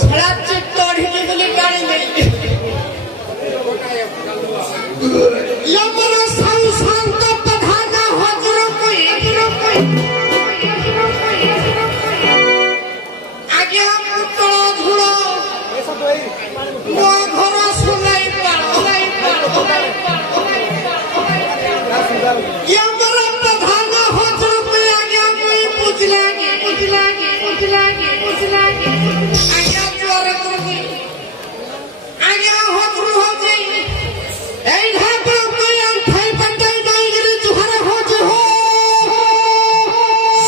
छड़ा चित्तौड़ ही बोली गाड़ी में यमरा साउ शांत प्रधान हजरो कोई आगे पुत्र धुलो मो घर सुनाई यमरा प्रधान हजरो कोई आगे कोई पूछलागी आगे जोर करके आगे हजरो हो जाई ए ढाका कोई अंठाई पंटाई दाईगिरी जुहर हो जो हो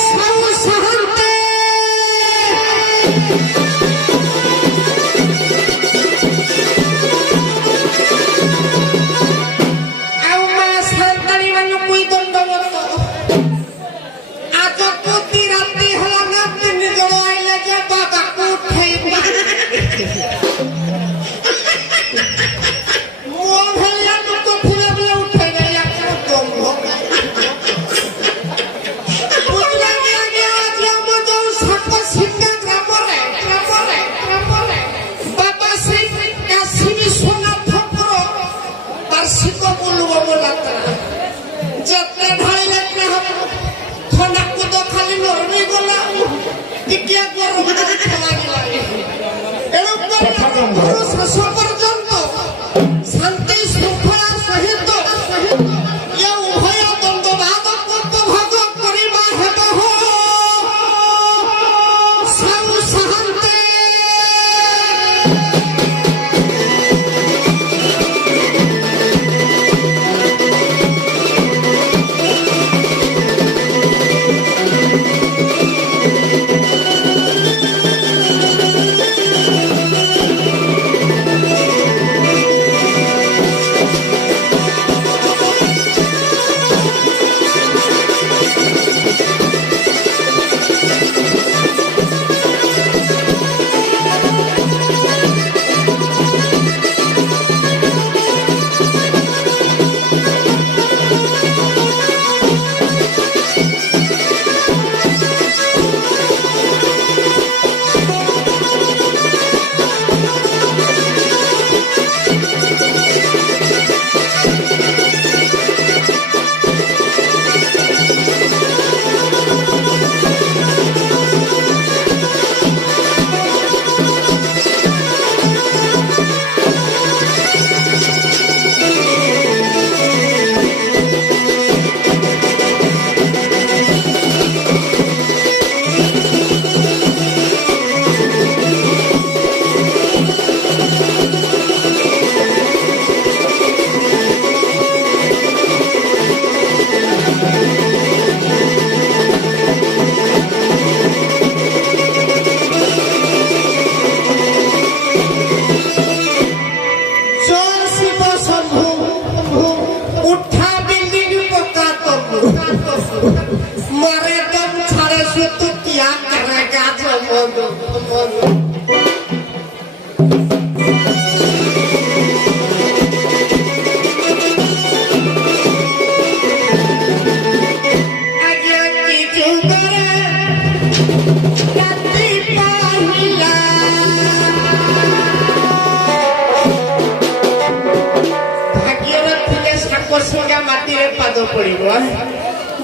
साउ सहंते आउ मा संतरी मन कोई दंडवत आज कोती राती हला ना दिन जड़ो आइले जे बाबा को उठाई मोह भैया तो फिरे बले उठाई गया को तुम हो बुझला गया आज हम जो सक सिंगा ग्राम रे बाबा से काशी सोना ठकुर वार्षिक बोलबो बोलाता जत्ते ढाई लगना हम थोड़ा को तो खाली नरमी गला टिकिया गरम खेला गला एरकम भरोसा पर्यंत शांति शृंखला सहित ये उभय द्वंद्ववाद उपभोग करिबा हेब हो साउ सहंते मरे दम छाड़े से तू क्या करेगा जमोदो आगे की जुगरे राती पाहिला भाग्यरथी के साको संगा माटी रे पाद पड़िबो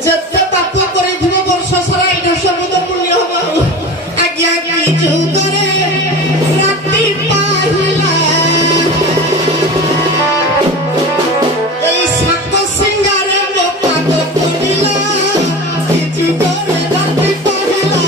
जत्ते पाप करिथिबो वर्ष सारा एटा सबुद पुण्य हबो आज्ञा की जुगरे राती पाहिला ए साको सिंगारे मो पाद पड़िला की जुगरे राती पाहिला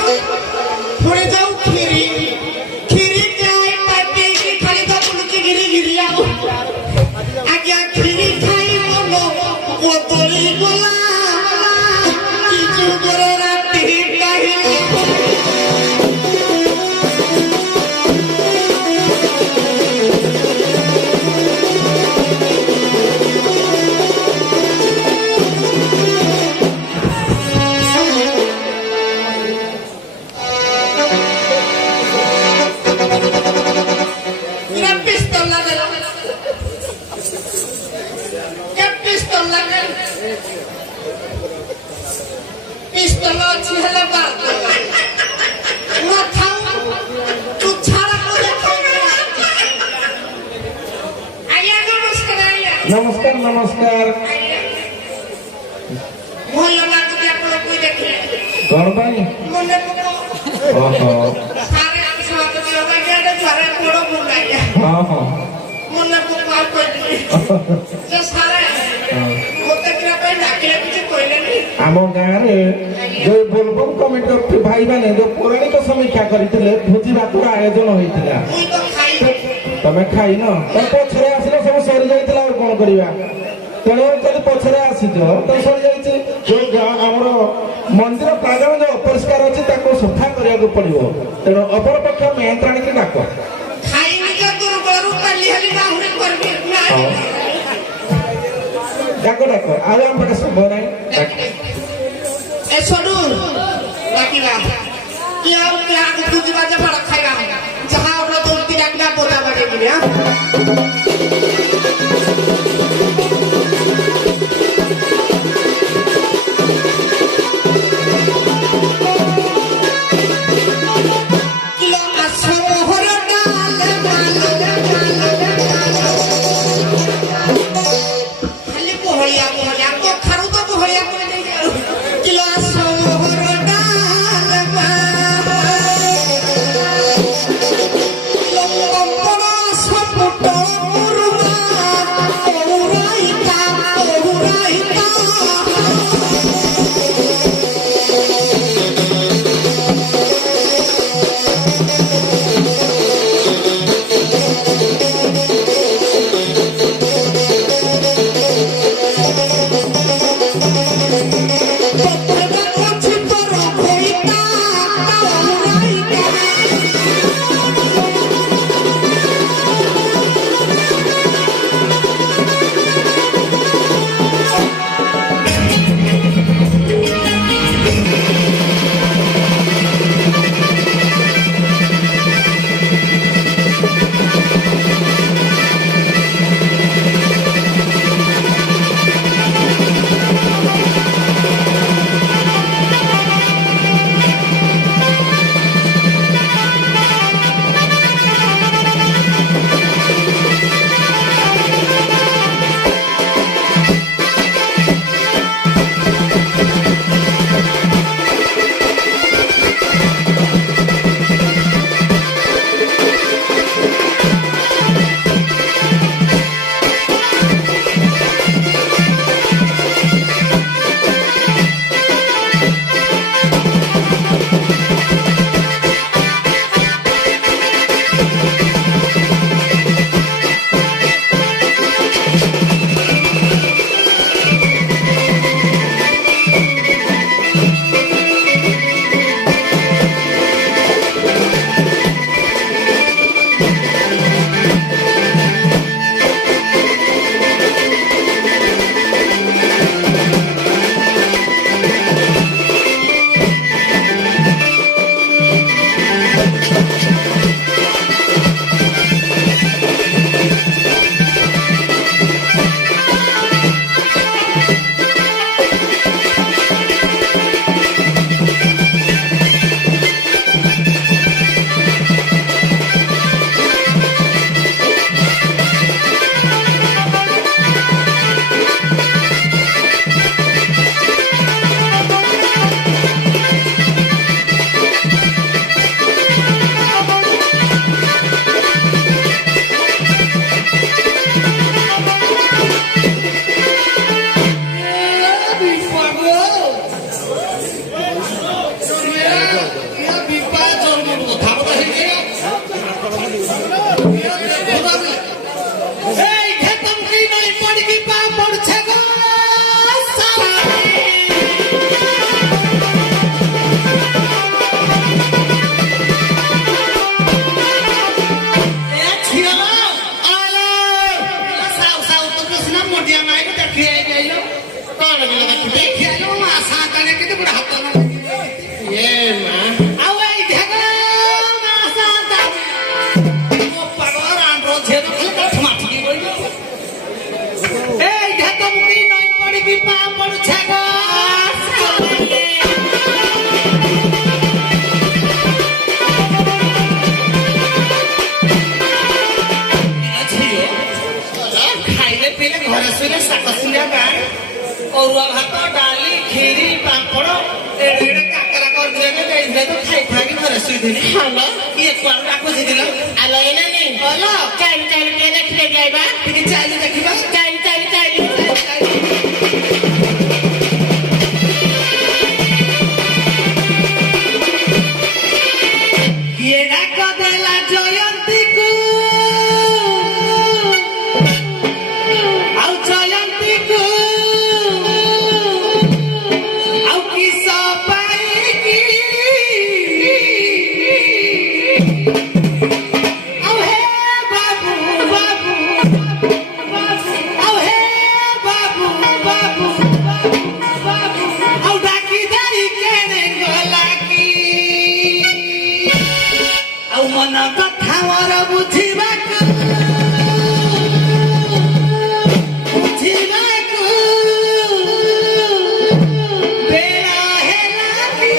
थोड़े जाऊ खीरी खीरी जाए पाटे की खाली तो पुलकी गिरी गिरी आओ आज्ञा खीरी खाई बोलो वो तोली बोला की जुगरे राती कही नमस्कार नमस्कार कौन भाई ओहो हाँ हाँ आम गाँव जो बोलबम कमिटी भाई मैंने जो पौराणिक समीक्षा करते भोजी भात आयोजन होता तमें खाइन पछरे आसिल सब सरी जाइए कौन करवा तेणु जब पछरे आसीच तो सरी जाइए आमर मंदिर प्रांगण जो अपरिष्कार अच्छी सफा करने पड़ो तेणु अपर पक्ष मेहंत्राणी की डाक डाक डाक आज आम पटे संभव ना जहाँ बोला बड़े Oh ଦିନେ ହ୍ୟାଲୋ ଇଏ କୁଆଡୁ ଡାକୁଛି ଦିନ ଆଲୋ ଏଇନା ନି ହଲୋ ଚାଲି ଚାଲି ଟିକେ ଦେଖିଲେ ଯାଇବା ଟିକେ ଚାଲି ଦେଖିବା ଚାଲି ଚାଲି ଚାଲି କିଏ ଡାକ ଦେଲା ଜୟନ୍ତୀକୁ ଆଉ ଜୟନ୍ତୀକୁ ଆଉ କିସ ପାଇକି ଆଉ ହେ ବାବୁ ବାବୁ ଆଉ ହେ ବାବୁ ବାବୁ ବାବୁ ଆଉ ଡାକି ଦେଇ କେଣେ ଗଲା କି ଆଉ ମନ କଥା ମୋର ବୁଝିବାକୁ ବେଳ ହେଲା କି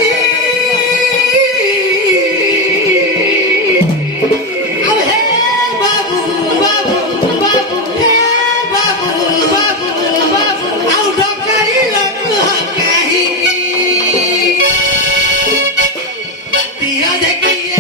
ଆଉ ହେ ବାବୁ ବାବୁ ବାବୁ ହେ ବାବୁ ବାବୁ ବାବୁ ଆଉ ଡକାଇଲ କୁହ କାହିଁକି ଦିଅ ଦେଖିଏ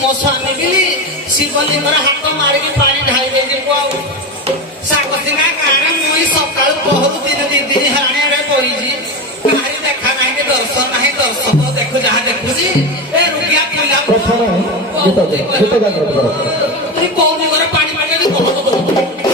ମୋ ସ୍ୱାମୀ ବି ଶିବଲିଙ୍ଗର ହାତ ମାରିକି ପାଣି ଢାଳି ଦେଇଛି को जहाँ देखुची ए रुकिया पिला କଥା ନାହିଁ ଗୀତ ଜାଗ୍ରତ କର अरे कौन करे पानी पानी कह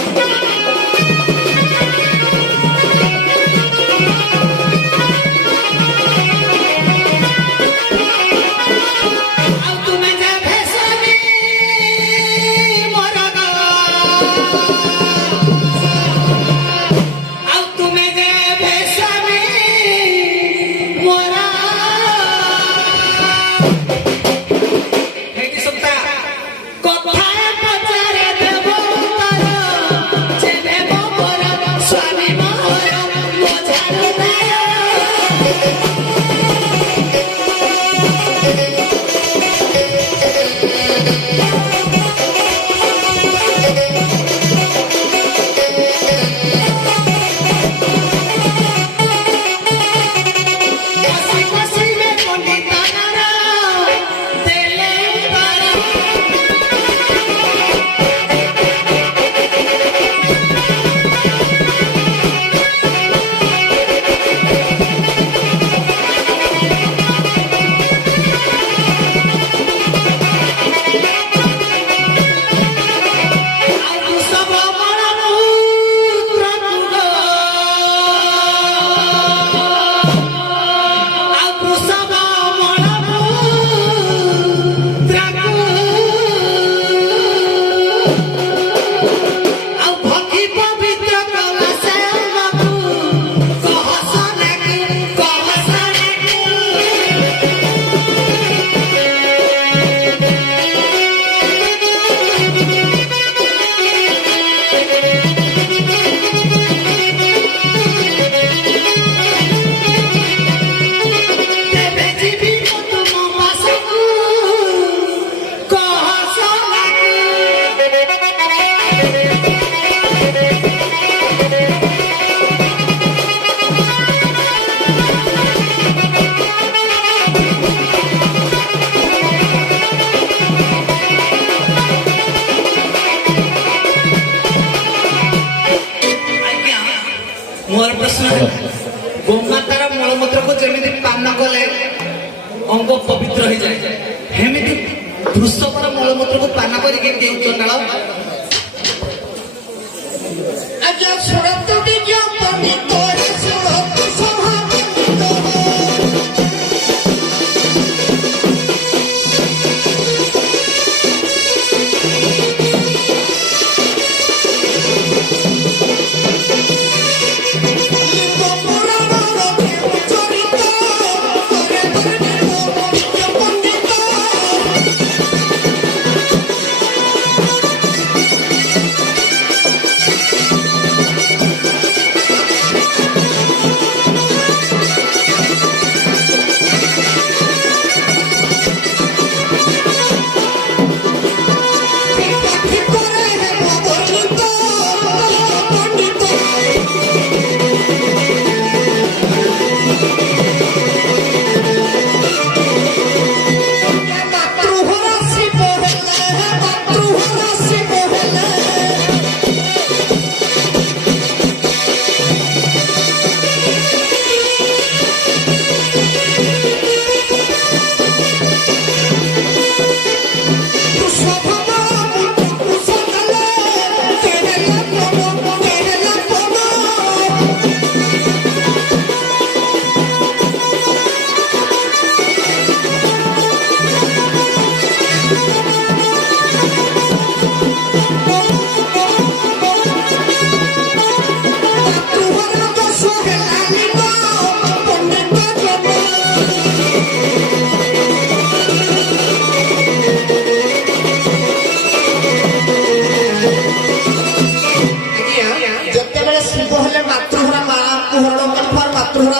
मोर प्रश्न है गोमातार मलमूत्र को जमी पान कले अंग पवित्र हो जाए हेमिति वृषभर मलमूत्र को पान करके केउ चंडाल आज्ञा सुरत विज्ञ पंडित सुरत सभा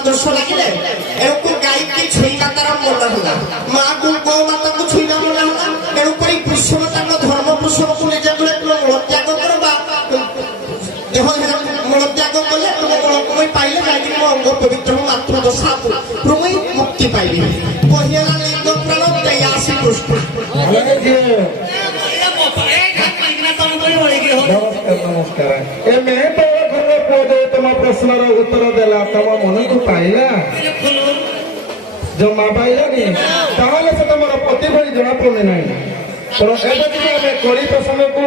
दोष लगे गाई की छुईना तार मन है माँ को गौ माता को छुईना मन है तेणुक पुरुषों धर्म पुरुषों को निजे मलत्याग कर मलत्याग कले मल पाइले जाकि मो अंग पवित्र मातृ दशा तुम मुक्ति पाइली कहला लिंग प्राण दयासी पुष्प नमस्कार ए मैं तो तुम प्रश्न उत्तर देला तुम मन को पाइला ଜମା ପାଇଲାନି ତାହେଲେ ସେ ତମର ପତି ଭଳି ଜଣା ପଡୁନି ନାହିଁ। ତେଣୁ ଏବେ ଯଦି ଆମେ କଳି ପ୍ରସଙ୍ଗକୁ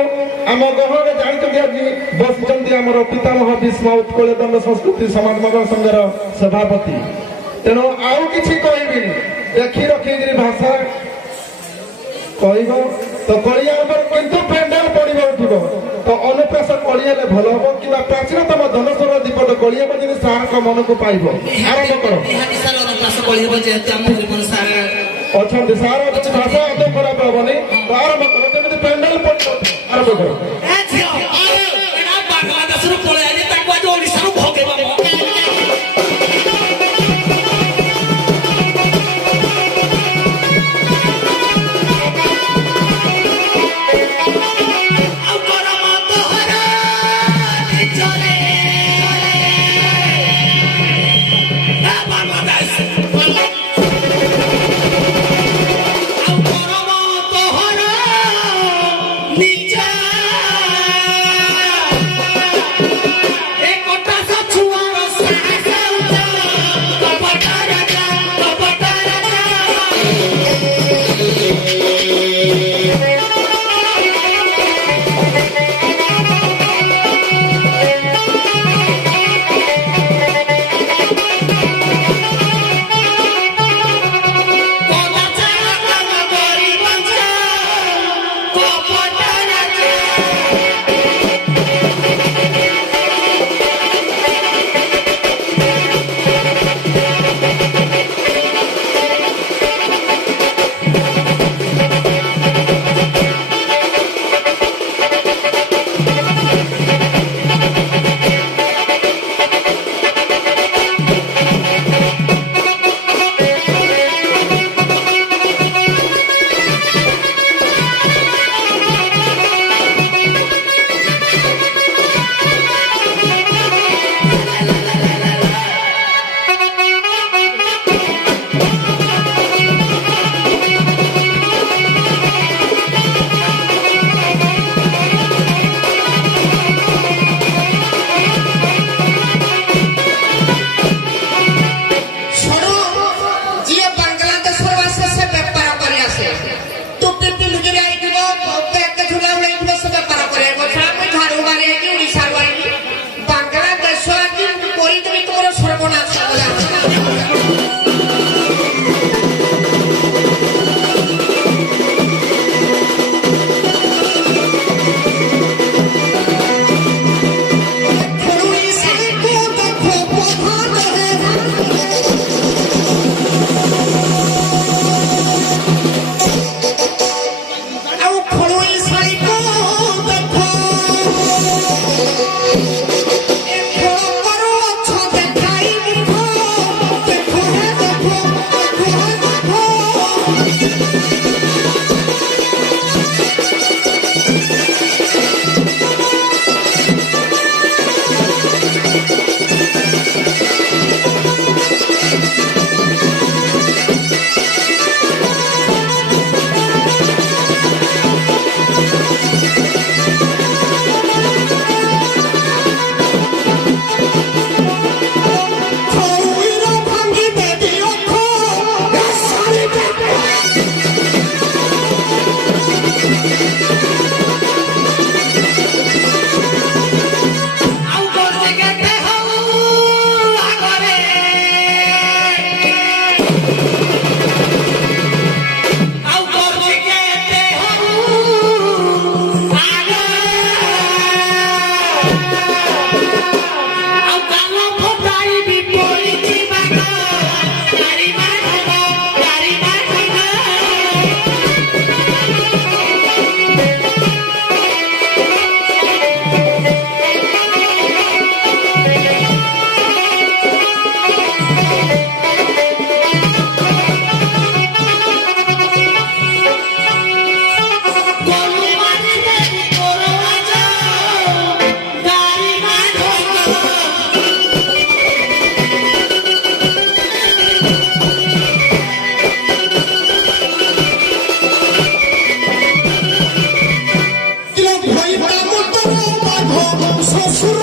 ଆମ ଗହଣରେ ଜାଣିଛନ୍ତି ଆଜି ବସିଛନ୍ତି ଆମର ପିତାମହ ଭୀଷ୍ମ ଉତ୍କଳ ଦଣ୍ଡ ସଂସ୍କୃତି ସମାଜ ମଙ୍ଗଳ ସଂଘର ସଭାପତି। ତେଣୁ ଆଉ କିଛି କହିବିନି, ଦେଖି ରଖିକିରି ଭାଷା କହିବ ତ କଳିଆ ଉପରେ କିନ୍ତୁ ପେଣ୍ଡାଲ ପଡିବ ଉଠିବ ତ ଅନୁପ୍ରାସ କଳି ହେଲେ ଭଲ ହବ କିମ୍ବା ପ୍ରାଚୀନତମ ଧନସ୍ୱର ଦୀପଟ କଳି ହବ ଯେମିତି ସାରଙ୍କ ମନକୁ ପାଇବ। ଆରମ୍ଭ କର। ନିହାତି ସାର୍ ଅନୁପ୍ରାସ କଳି ହେବ ଯେହେତୁ ଆମ ଜୀବନ ସାର୍ ଅଛନ୍ତି ସାର କିଛି ଭାଷା ଅତ ଖରାପ ହବନି ତ ଆରମ୍ଭ କର ଯେମିତି ପେଣ୍ଡାଲ ପଡିବ। ଆରମ୍ଭ କର। ଏ ଝିଅ ଏଟା ବାଂଲାଦେଶରୁ ପଳେଇ ଆଇଲେ ତାକୁ ଆଜି ଓଡ଼ିଶାରୁ ଭଗେଇବା ଆଉ କର ମତହର ନିଜରେ ବାଂଲାଦେଶ ଆଉ କର ମତହର ନିଜ ଏ କଟାସ ଛୁଆର ସାହସ କପଟ ରାଜା শ্বশুর